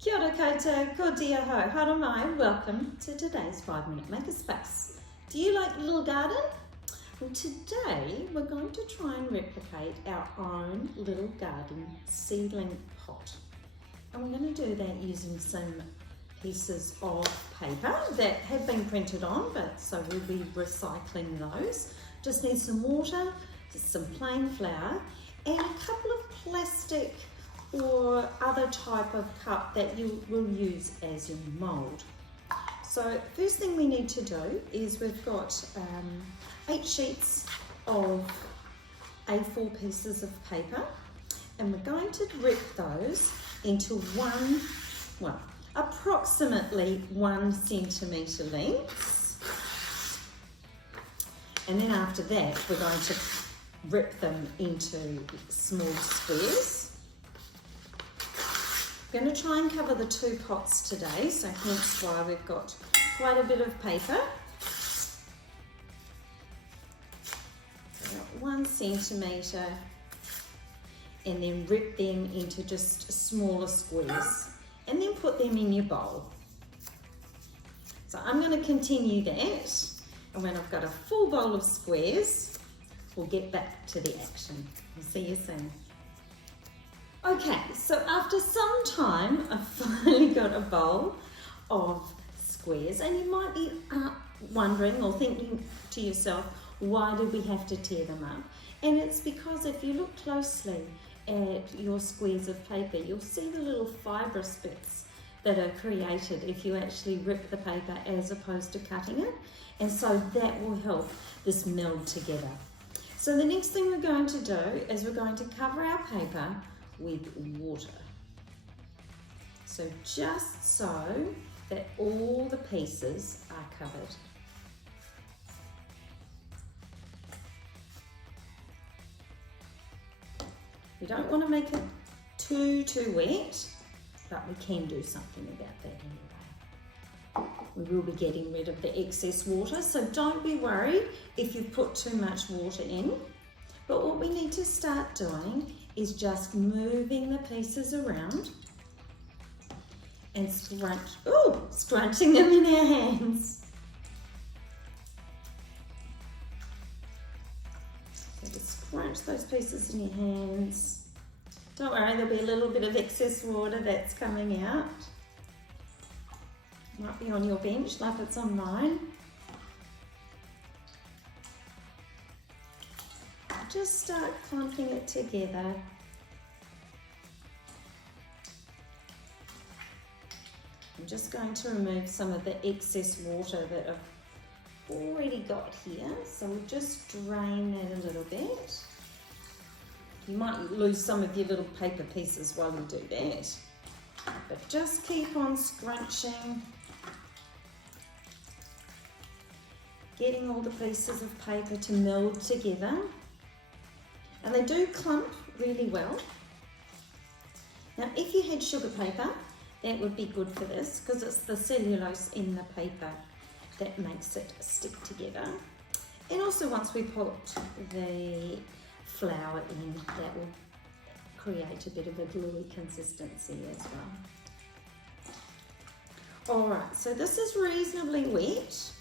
Kia ora koutou, ko dia ho, hara mai, welcome to today's 5-minute Makerspace. Do you like a little garden? Well, today we're going to try and replicate our own little garden seedling pot. And we're going to do that using some pieces of paper that have been printed on, but so we'll be recycling those. Just need some water, just some plain flour, and a couple of plastic or other type of cup that you will use as your mould. So first thing we need to do is we've got 8 sheets of A4 pieces of paper, and we're going to rip those into approximately 1 centimetre lengths. And then after that, we're going to rip them into small squares. We're going to try and cover the 2 pots today, so hence why we've got quite a bit of paper. So about 1 centimetre, and then rip them into just smaller squares, and then put them in your bowl. So I'm going to continue that, and when I've got a full bowl of squares, we'll get back to the action. We'll see you soon. Okay, so after some time, I've finally got a bowl of squares, and you might be wondering or thinking to yourself, why did we have to tear them up? And it's because if you look closely at your squares of paper, you'll see the little fibrous bits that are created if you actually rip the paper as opposed to cutting it, and so that will help this meld together. So the next thing we're going to do is we're going to cover our paper with water. So just so that all the pieces are covered. We don't want to make it too wet, but we can do something about that anyway. We will be getting rid of the excess water, so don't be worried if you've put too much water in. But what we need to start doing is just moving the pieces around and scrunching them in our hands. So just scrunch those pieces in your hands. Don't worry, there'll be a little bit of excess water that's coming out. Might be on your bench like it's on mine. Just start clumping it together. I'm just going to remove some of the excess water that I've already got here. So we'll just drain that a little bit. You might lose some of your little paper pieces while you do that. But just keep on scrunching. Getting all the pieces of paper to meld together. And they do clump really well. Now, if you had sugar paper, that would be good for this because it's the cellulose in the paper that makes it stick together. And also once we put the flour in, that will create a bit of a gluey consistency as well. All right, so this is reasonably wet.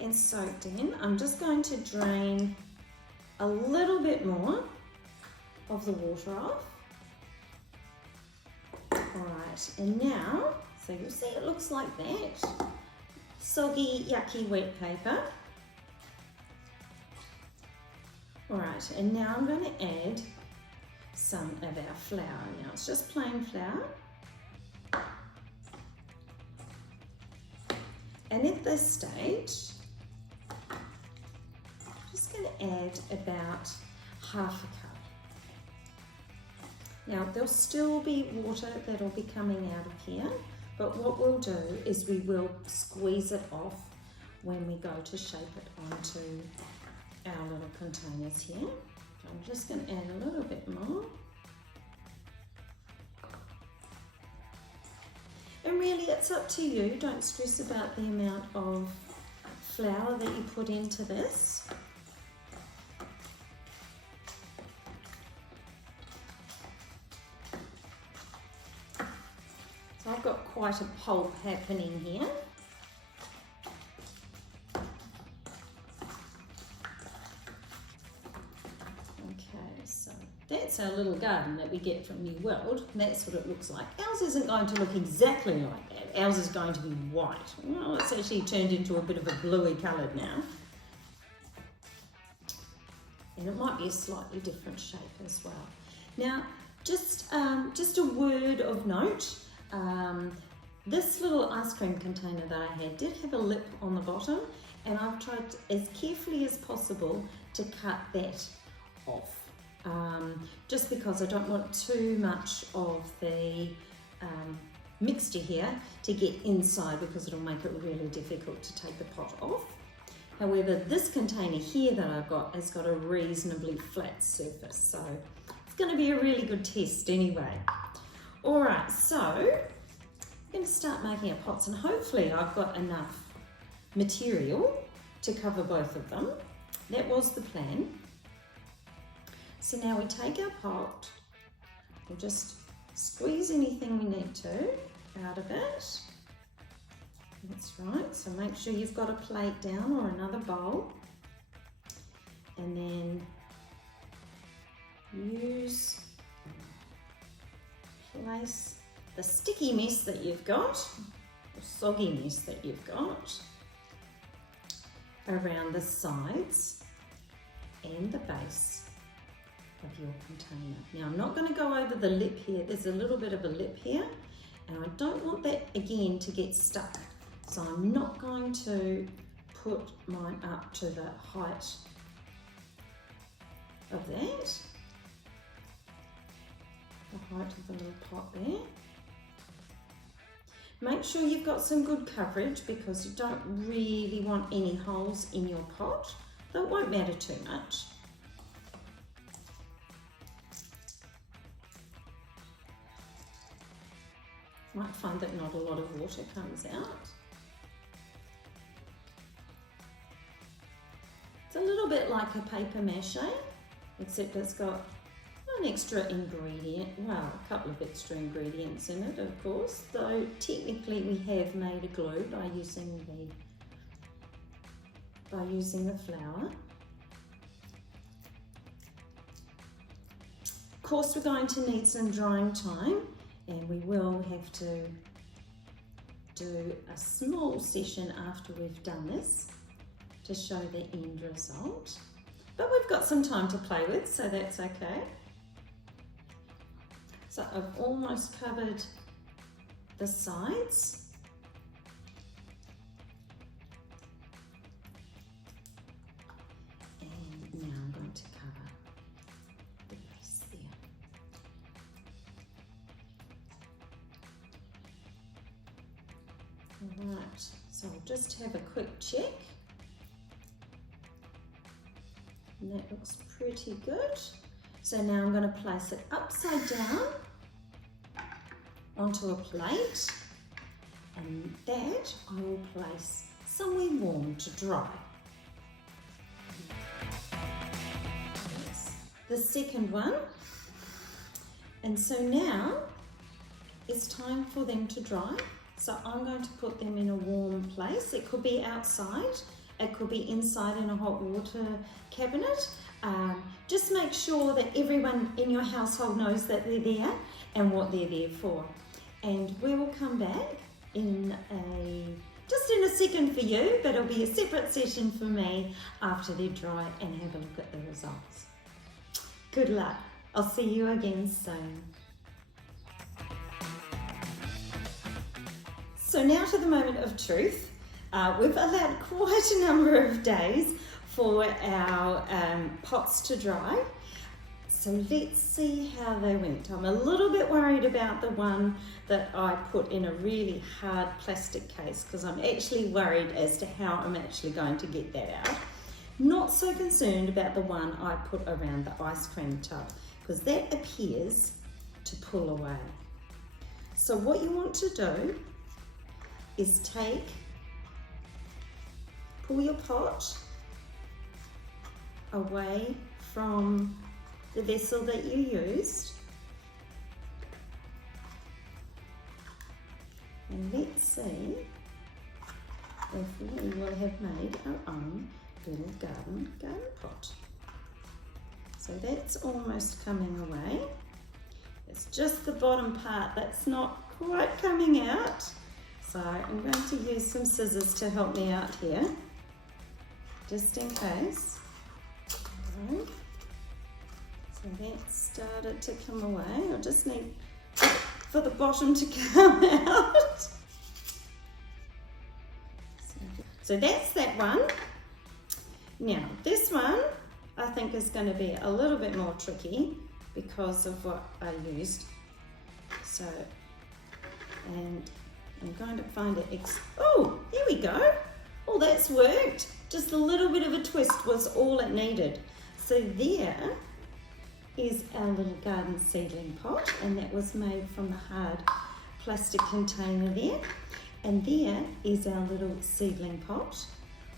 And soaked in. I'm just going to drain a little bit more of the water off. All right, and now, so you'll see it looks like that. Soggy, yucky, wet paper. All right, and now I'm going to add some of our flour. Now it's just plain flour. And at this stage, going to add about half a cup. Now there'll still be water that'll be coming out of here, but what we'll do is we will squeeze it off when we go to shape it onto our little containers here. So I'm just going to add a little bit more. And really it's up to you, don't stress about the amount of flour that you put into this. So I've got quite a pulp happening here. Okay, so that's our little garden that we get from New World. That's what it looks like. Ours isn't going to look exactly like that. Ours is going to be white. Well, it's actually turned into a bit of a bluey coloured now. And it might be a slightly different shape as well. Now, just a word of note. This little ice cream container that I had did have a lip on the bottom, and I've tried as carefully as possible to cut that off. Just because I don't want too much of the mixture here to get inside, because it'll make it really difficult to take the pot off. However, this container here that I've got has got a reasonably flat surface, so it's going to be a really good test anyway. Alright, so I'm going to start making our pots, and hopefully I've got enough material to cover both of them. That was the plan. So now we take our pot, we'll just squeeze anything we need to out of it. That's right, so make sure you've got a plate down or another bowl, and then place the sticky mess that you've got, or soggy mess that you've got, around the sides and the base of your container. Now I'm not going to go over the lip here, there's a little bit of a lip here, and I don't want that again to get stuck. So I'm not going to put mine up to the height of that, the height of the little pot there. Make sure you've got some good coverage, because you don't really want any holes in your pot, though it won't matter too much. Might find that not a lot of water comes out. It's a little bit like a paper mache, except it's got an extra ingredient, well, a couple of extra ingredients in it, of course, though technically we have made a glue by using the flour. Of course, we're going to need some drying time, and we will have to do a small session after we've done this to show the end result. But we've got some time to play with, so that's okay. So I've almost covered the sides. And now I'm going to cover the base there. All right, so I'll just have a quick check. And that looks pretty good. So now I'm going to place it upside down onto a plate, and that I will place somewhere warm to dry. That's the second one. And so now it's time for them to dry. So I'm going to put them in a warm place. It could be outside, it could be inside in a hot water cabinet. Just make sure that everyone in your household knows that they're there and what they're there for. And we will come back in just in a second for you, but it'll be a separate session for me after they're dry, and have a look at the results. Good luck. I'll see you again soon. So now to the moment of truth. We've allowed quite a number of days for our pots to dry. So let's see how they went. I'm a little bit worried about the one that I put in a really hard plastic case, because I'm actually worried as to how I'm actually going to get that out. Not so concerned about the one I put around the ice cream tub, because that appears to pull away. So what you want to do is pull your pot away from the vessel that you used, see if we will have made our own little garden pot. So that's almost coming away. It's just the bottom part that's not quite coming out. So I'm going to use some scissors to help me out here, just in case. So that's started to come away. I just need for the bottom to come out. So that's that one. Now this one I think is going to be a little bit more tricky because of what I used. So, and I'm going to find it. Oh, here we go. Oh, that's worked. Just a little bit of a twist was all it needed. So there is our little garden seedling pot, and that was made from the hard plastic container there. And there is our little seedling pot,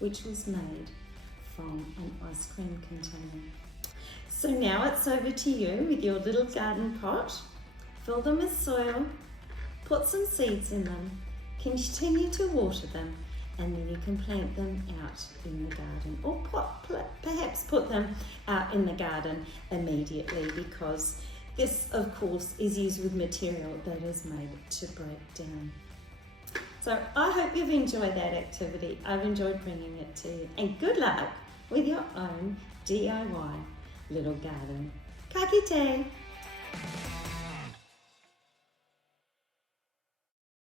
which was made from an ice cream container. So now it's over to you with your little garden pot. Fill them with soil, put some seeds in them, continue to water them, and then you can plant them out in the garden, or perhaps put them out in the garden immediately, because this of course is used with material that is made to break down. So I hope you've enjoyed that activity. I've enjoyed bringing it to you, and good luck with your own DIY little garden. Ka kite!